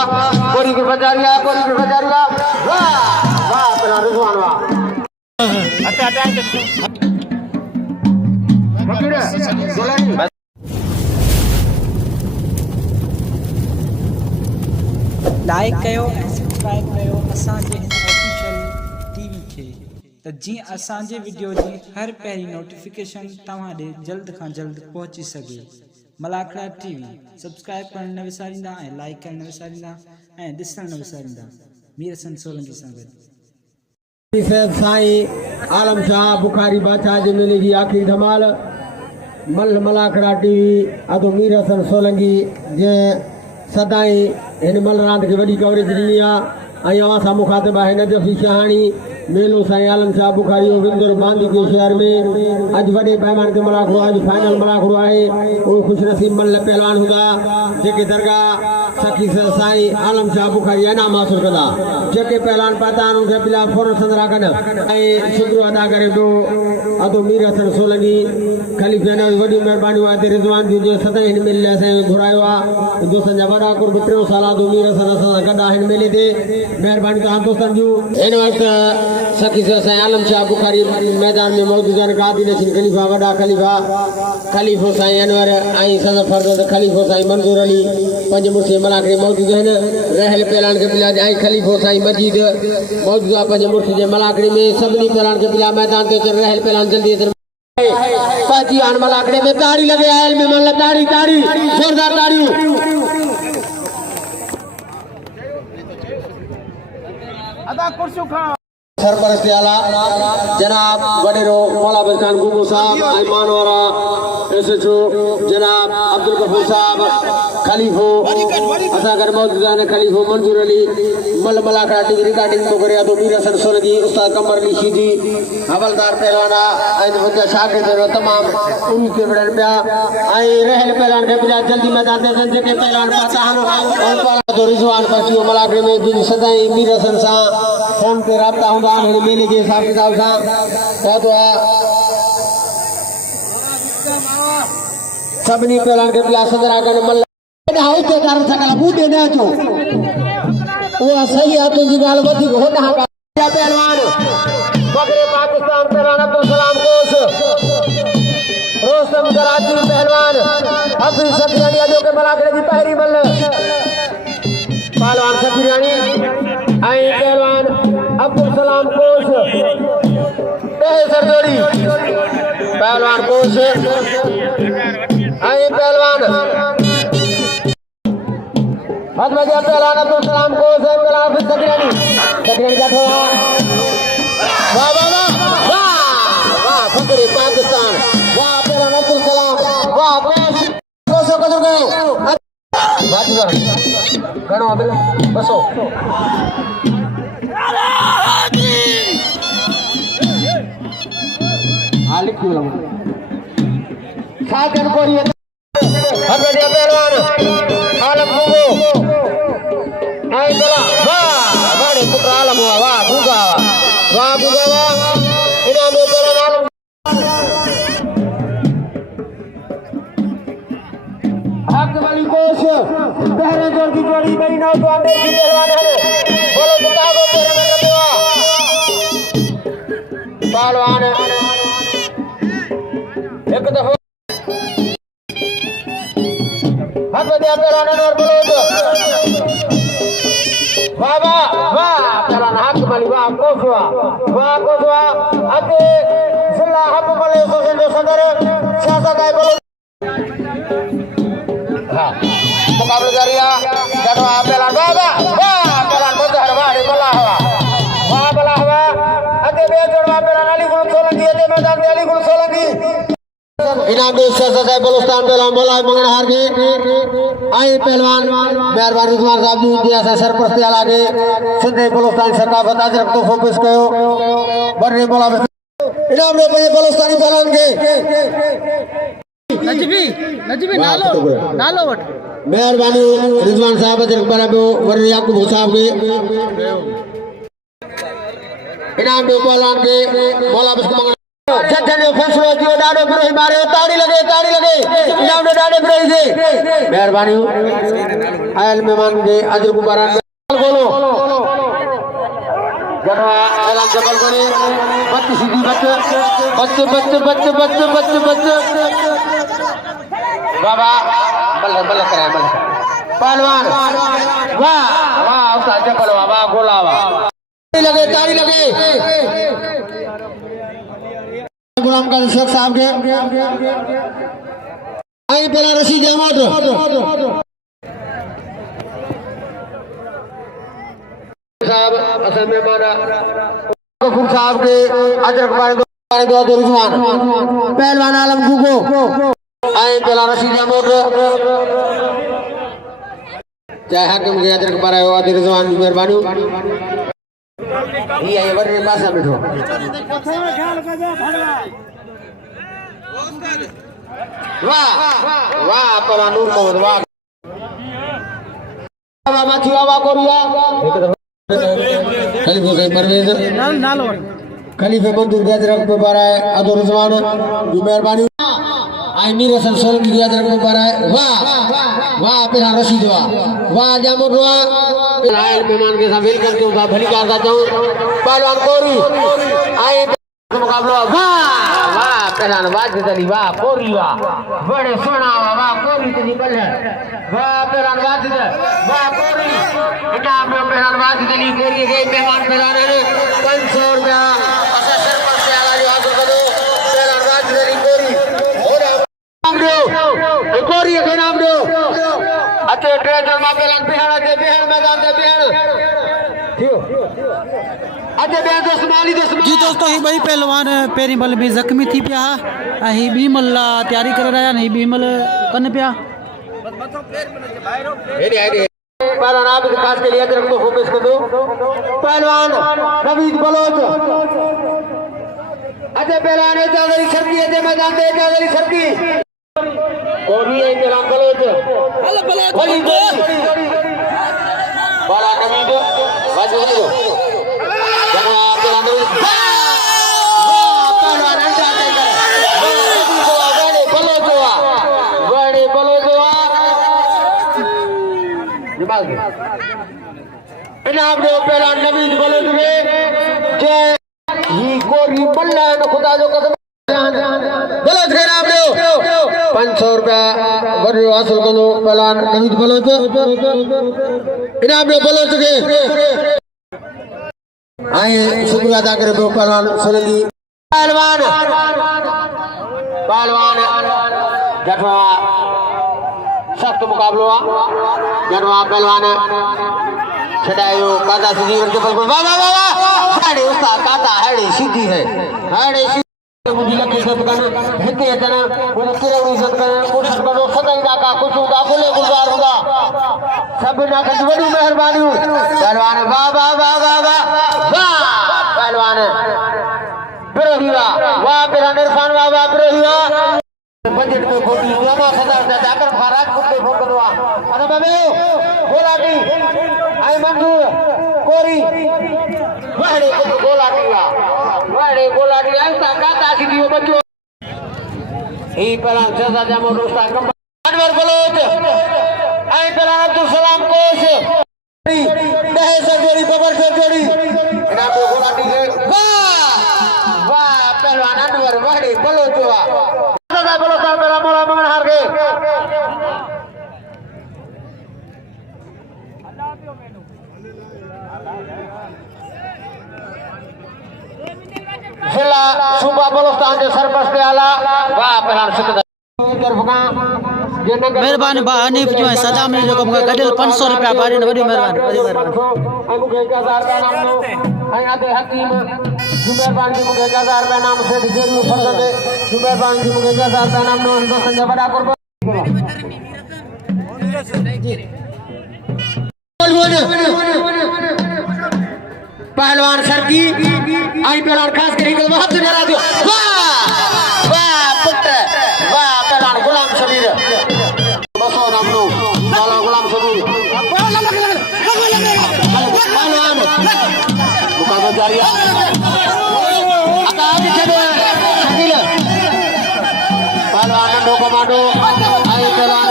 कोरी की बजारिया वाह वाह अपना रिजवान वाह लाइक कयो सब्सक्राइब कयो असांजे ऑफिशियल टीवी खे त जीअं असांजे वीडियो जी हर पहिरीं नोटिफिकेशन तव्हां ॾे जल्द खां जल्द पहुची सघे। मलाखड़ा टीवी सब्सक्राइब करण न विसारींदा ऐं लाइक करण न विसारींदा ऐं ॾिसण न विसारींदा। मीर हसन सोलंकी सां गॾु साईं आलम शाह बुखारी बादशाह जे मेले जी आखिरी धमाल मलाखड़ा टीवी अदो मीर हसन सोलंकी जे सदाई इन मल रात की वही कवरेज दी अवां मुखातिब है नजफी शहानी मेलो साईं आलम शाह बुखारी विंदुर बांदी के शहर में अज बड़े पैमान के मलाखड़ो अज फाइनल मलाखड़ो है वो खुशनसीब मल पहलवान हुआ जेके दरगाह सखी साईं आलम शाह बुखारी इनाम हासिल कदा जेके पहलवान पाता उनके बिला फौरन संदरा कन शुक्र अदा करे दो अदो मीर हसन सोलंकी खलीफे ने वडी मेहरबानी आते रिजवान जी जे सदा इन मेले से घुरायो आ दोस्तन जा बड़ा कुर्ब 3 साल दो मीर हसन गदा इन मेले ते मेहरबानी तो दोस्तन जो इन वक्त सखी साईं आलम शाह बुखारी मैदान में मौजूद है कादी नशीन खलीफा वडा खलीफो साईं अनवर आई सदर फरद खलीफो साईं मंजूर अली पंज मुर्से मलाखड़े मौजूद हैं रहल पहलान के बिला आई खलीफो साईं मजीद मौजूद है पंज मुर्से जे मलाखड़े में सबनी पहलान के बिला मैदान ते रहल पहलान जल्दी पाजी आन मलाखड़े में ताड़ी लगे आयल में मन ताड़ी जोरदार ताड़ी अदा कुर्सी खा सरपरस्त आला जनाब वडेरो मौला खान गुगू साहब ईमान वारा एसएचओ जनाब अब्दुल गफूर साहब खलीफो असा कर मौजूद है खलीफो मंजूर अली मलाखड़ा टीवी रिकॉर्डिंग को करे तो मीर हसन सोलंकी उस्ताद कमर अली शीदी हवलदार पहलवाना आई वजह शागिर्द तमाम उम्मीद के बड़न पिया आई रहल पहलवान के बिना जल्दी मैदान दे जेके पहलवान पाता हम तो रिजवान पहुंची मलाखड़े में जी सदाई मीर हसन सा फोन पे राब्ता हुंदा मेले के हिसाब किताब सा तो सबनी पहलवान के बिला सदरा कर मल होते कर सकला बूटे न अचो वो सही है तो जी गाल वधी होना पहलवान बकरे पाकिस्तान पहलवान अब्दुल सलाम कोस रोस्तम कराची पहलवान हफीज सफियानी जो के मलाखड़े की पहली मल पहलवान सफियानी आई पहलवान अब्दुल सलाम कोस सरदोड़ी पहलवान कोस आई पहलवान हद में गया पहलवान अब्दुल सलाम कोस पहलवान सफियानी का ठोआ वाह वाह वाह वाह फकरे पाकिस्तान वाह पहलवान अब्दुल सलाम वाह कोस को गए गणो बिल बसो हालिक क्यों लगा साजन कोरी हर बढ़िया पहलवान आलम गुगो आई चला वाह बड़े पुत्र आलम हुआ वाह गुगा वाह इनाम में पहलवान आलम हक वाली कोश पहले जोर की जोड़ी बड़ी नौजवान देसी पहलवान है बोलो चिकागो तेरे में कटवा पहलवान एक दफा हक दिया पहलवान और बोलो वाह वाह वाह पहलवान हक वाली वाह कोसवा अते जिला हक वाले एसोसिएशन जो सदर शासक है बोलो हाँ मुकाबला जारी है गढ़वा पहलवान वाह पहलवान मुजहर वाह बला हवा अते बे जोड़वा पहलवान अली गुल सोलंकी अते मैदान ते अली गुल सोलंकी इनाम दे सजाए बलुस्तान पहलवान बोला मंगण हार के आई पहलवान मेहरबानी रिजवान साहब जी जैसा सरपरस्त आला के सिंधे बलुस्तान सकाफत अजरक तो फोकस कयो बड़े बोला इनाम दे बलुस्तानी पहलवान के नजबी नालो वठ मेहरबानी रिजवान साहब अजरक बराबो वरन याकूब साहब के इनाम दे पहलवान के बोला बस जठने फैसलो थियो डाडो विरोही मारे ताड़ी लगे इनाम ने डाडे विरोही से मेहरबानी आयल मेहमान के अजर गुबारान बोलो जनवा ऐलान जबल गोले बच्चे सीधी बच्चे बाबा बल्ले बल्ले करे बल्ले पहलवान वाह वाह उसका जबल वाह गोला वाह ताड़ी लगे गुलाम का शेख साहब के आई पहला रशीद अहमद साहब असल मेहमान गफूर साहब के अजरक बारे दो रिजवान पहलवान आलम गुगो आई पहला रशीद अहमद जय हाकिम के अजरक बारे दो रिजवान मेहरबानी ये वर्रे पास बैठो वाह वाह पर नूर मोहम्मद वाह बाबा माथी बाबा कोरिया खलीफा के परवेज नाल खलीफा मंदूर के अजरक पे बारा है अदो रिजवान की मेहरबानी आई मीर हसन सोलंकी के अजरक पे बारा है वाह वाह पहला रशीद वाह जामुन वाह आयल मेहमान के साथ वेलकम करता हूं भली करता हूं पहलवान कोरी आए मुकाबला वाह वाह पहलवान वाजिद अली वाह कोरी वाह बड़े सोना वाह कोरी तेरी बल है वाह पहलवान वाजिद वाह कोरी इनाम में पहलवान वाजिद अली कोरी के मेहमान पहलवान ने 500 रुपया असर सरपंच से आला जो हासिल कर दो पहलवान वाजिद अली कोरी और नाम दो कोरी के नाम दो अच्छे ट्रेजर में पहलवान बिहार के बिहार मैदान से बिहार ठीक जी दोस्तों ही भाई पहलवान पेरी मल भी जख्मी थी पिया ही बी मल तैयारी कर रहा है बी मल कन पिया पहलवान आबिद खास के लिए अदरक को फोकस कर दो पहलवान नवीद बलोच अजय पहलवान चौधरी सरकी अजय मैदान दे चौधरी सरकी कोरी है पहलवान बलोच बड़ा नवीद बाजू इनाम दो पहला नवीद बलोच में जय ही कोरी बल्ला न खुदा जो कसम बलोच के नाम दो 500 रुपया बड़ी हासिल करो पहला नवीद बलोच इनाम दो बलोच के आए शुक्रिया अदा करे दो पहलवान सोलंकी पहलवान जटवा सख्त मुकाबलो जटवा पहलवान छड़ायो कादा सीधी करके बिल्कुल वाह वाह वाह साडे उसका कादा हेड़ी सीधी है हेड़ी सीधी मुझे लगे सब करना हिते जना मुझे किरवणी सब करना कोशिश करो सदाई का कुछ उदा बोले गुजार होगा सब ना कर बड़ी मेहरबानी पहलवान वाह वाह वाह वाह वाह पहलवान बिरोहिया वाह मेरा इरफान वाह वाह बिरोहिया बजट में खोटी जमा सदा जाकर फराज कुत्ते फोकदवा अरे बाबे गोलाटी आई मंजूर कोरी वाड़े गोलाटी आई ता काता सीधी बच्चो ई पहला सदा जामो दोस्ता कम अनवर बलोच आई पहला अब्दुल सलाम कोश दहे से जोड़ी बबर से जोड़ी ना तो गोलाटी वाह वाह पहलवान अनवर वाड़े बलोच वाह बोलो साहब मेरा मोला मंगन हार गए जिला सूबा बलोस्तान के सरपंच के आला वाह पहलवान सिकंदर मेहरबानी बा हनीफ जो है सदा में जो कम गडल 500 रुपया बारी ने बड़ी मेहरबानी मुझे 1000 का नाम लो आया दे हकीम जुबैरबान की मुझे 1000 का नाम से जेरू फरद दे जुबैरबान की मुझे 1000 का नाम नो हिंदू संजय बड़ा कर पहलवान सर की आई पहलवान खास के निकल बहुत जरा दो वाह वाह पुत्र वाह पहलवान गुलाम शबीर बसो नामनो वाला गुलाम शबीर पहलवान मुकाबला जारी है आता आगे चलो Komando ayo pelan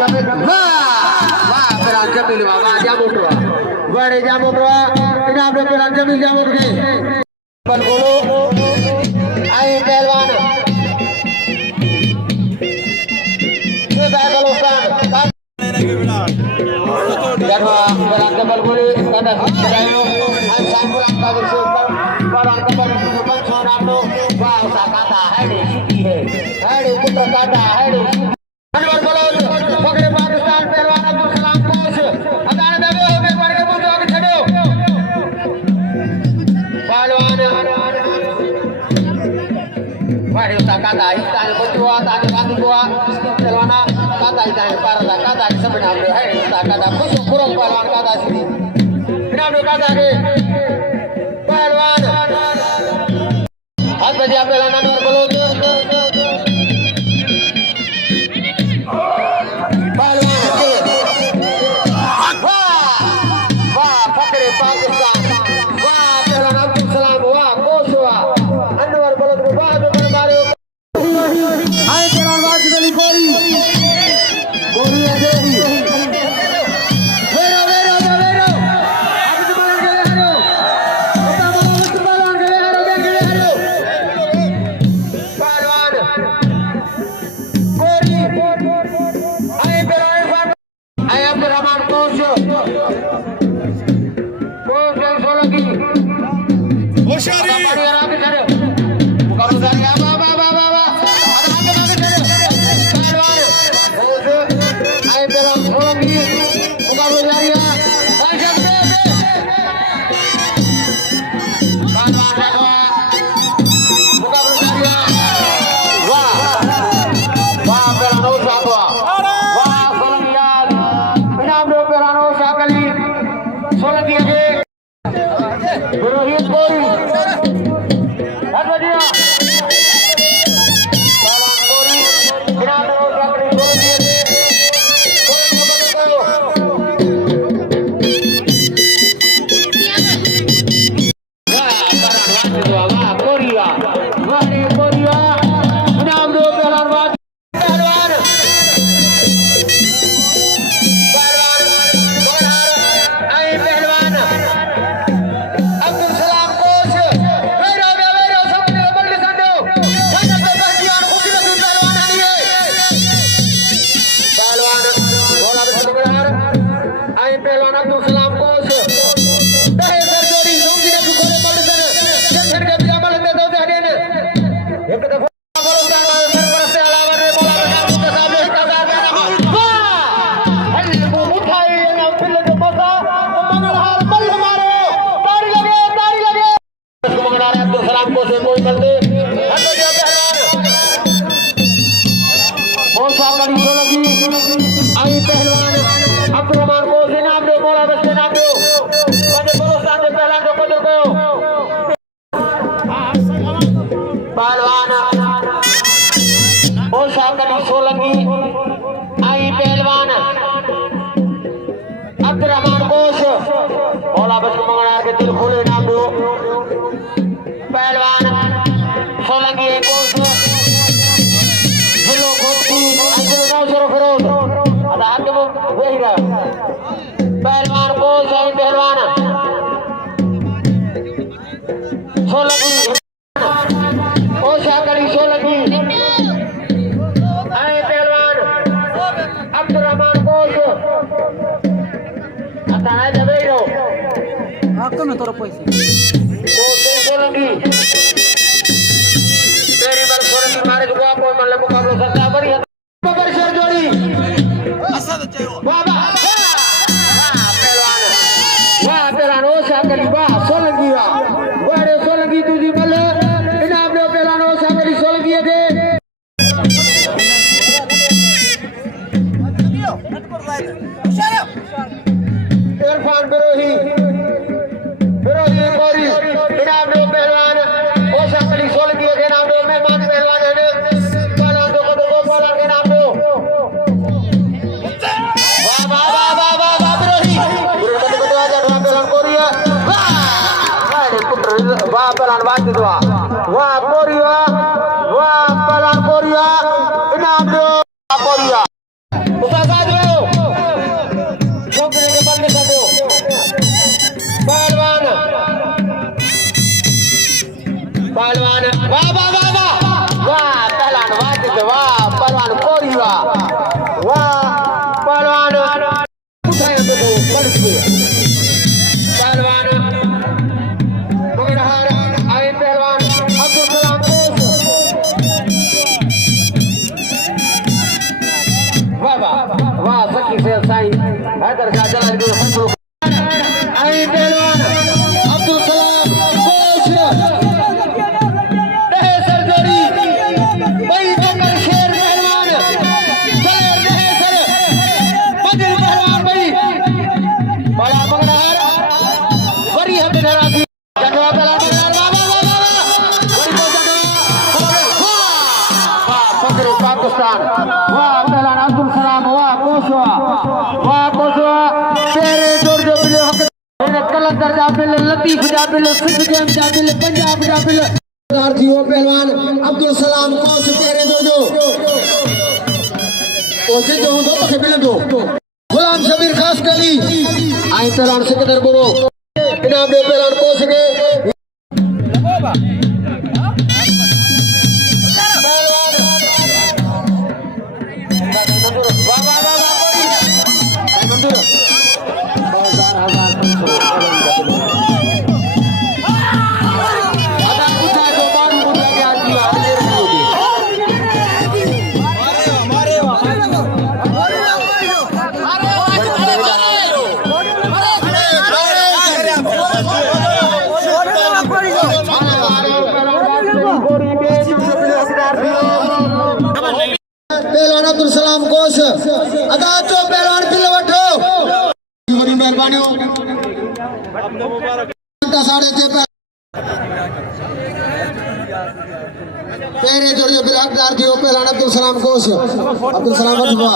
Jamil wah pelan Jamil wah jamu bro bade jamu bro ini ambil pelan Jamil jamu ke Bengkulu ayo pelan sudah kelulusan dan pelan Bengkulu kada sudayo asan pulang bagi super pelan Bengkulu Sonamno wah kata hai putra kada hai Anwar Balod पकड़े पाकिस्तान पहलवान Abdul Salam coach अदान दबे हो गए पर के बुझो के छड़ो पहलवान वाड़ी उता कादा इस्तान बुझवा ताने बांधी बुआ पहलवाना कादा इताने पारदा कादा सब नाम है उता कादा खुश खुरम पहलवान कादा श्री बिना दो कादा के पहलवान हाथ बजा पहलवान Anwar Balod Wah, Korea, wah, pelan Korea, ini Korea उस्ताद साजरो छोकरे के बल निकल दो पहलवान पहलवान वाह वाह वाह वाह वाह पहलवान वाह पहलवान कोरिया वाह पहलवान उठाए तो बल के पहलवान मगनहार आए पहलवान अब्दुल सलाम वाह वाह वाह सखी से साईं हैदर शाह जलाल दे फसलो आए पहलवान अब्दुल सलाम कोच रहे सरदारी भाई बकर शेर पहलवान शेर रहे सर बदल पहलवान भाई बड़ा मगनहार बड़ी हद धराती जटवा पहलवान मगनहार वाह वाह वाह वाह बड़ी को जटवा वाह फकरे पाकिस्तान वाह पहलवान अब्दुल सलाम वाह कोसवा तेरे जोर जो बिले हक कलंदर जा बिले लतीफ जा बिले सिद्ध गेम जा बिले पंजाब जा बिले सारथियों पहलवान अब्दुल सलाम कोच तेरे जो ओचे जो दो के बिले दो गुलाम शबीर खास कली आई पहलवान सिकंदर बुरो इनाम दे पहलवान कोच के पहलवान अब्दुल सलाम कोच अदा चो पहलवान बिल वठो बड़ी मेहरबानी साढ़े पहले जो बिल हकदार थियो पहलवान अब्दुल सलाम कोच अब्दुल सलाम वठवा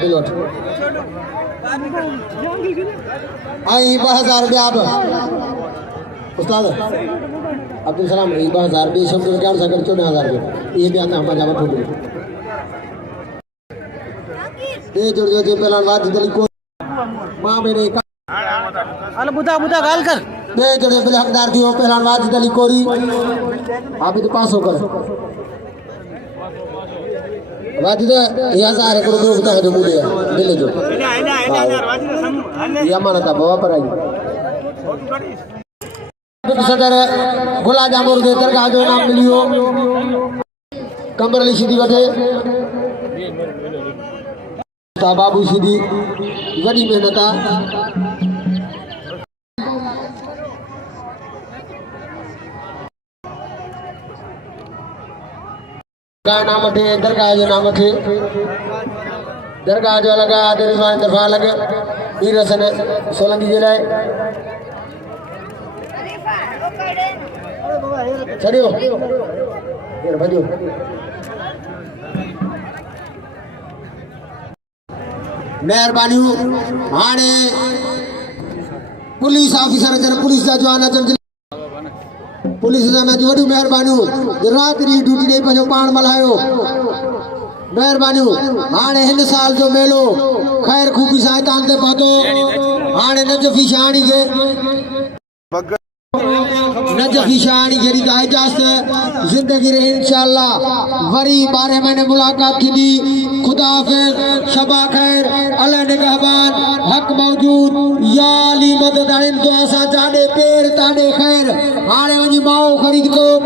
बिल वठ आई 2000 रुपया उस्ताद अब्दुल सलाम 2000 बे शब्द क्या सकल 14000 रुपया ये भी आता हम जावा ठोक ये जो पहलवान वाद दली को मां मेरे अल बुदा बुदा गाल कर ये जो बिल हकदार थियो पहलवान वाद दली कोरी आप तो पास हो कर वाद दे 1000 करोड़ रुपए बता दो मुझे बिल जो ये माना था बाबा पर आई सदर गुला जामुर दे दरगाह जो नाम मिलियो कंबर अली सीधी वठे बाबू सीधी वड़ी मेहनत नाम वठे दरगाह जो नाम वठे दरगाह जो लगा दिलवान दफा लगे हीर हसन सोलंकी जे लाए चढ़ियो फिर भजो मेहरबानी हाणे पुलिस ऑफिसर अचनि पुलिस जा जवान अचनि पुलिस जा वॾियूं महिरबानियूं राति ॾींहुं ड्यूटी ॾेई पंहिंजो पाण मल्हायो महिरबानियूं हाणे हिन साल जो मेलो ख़ैर खूबी सां हितां ते पहुतो हाणे नजफ़ी शाहाणी खे नजफ़ी शाहाणी जहिड़ी का इजाज़त ज़िंदगी रहे इंशाअल्लाह वरी 12 महीने मुलाक़ात थींदी खुदा हाफ़िज़ शबा ख़ैर अल्लाह निगहबान हक़ मौजूद या अली मदद दुआ सां जाने पेर ताने ख़ैर हाणे वञी माओ ख़रीद कयो